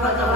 바다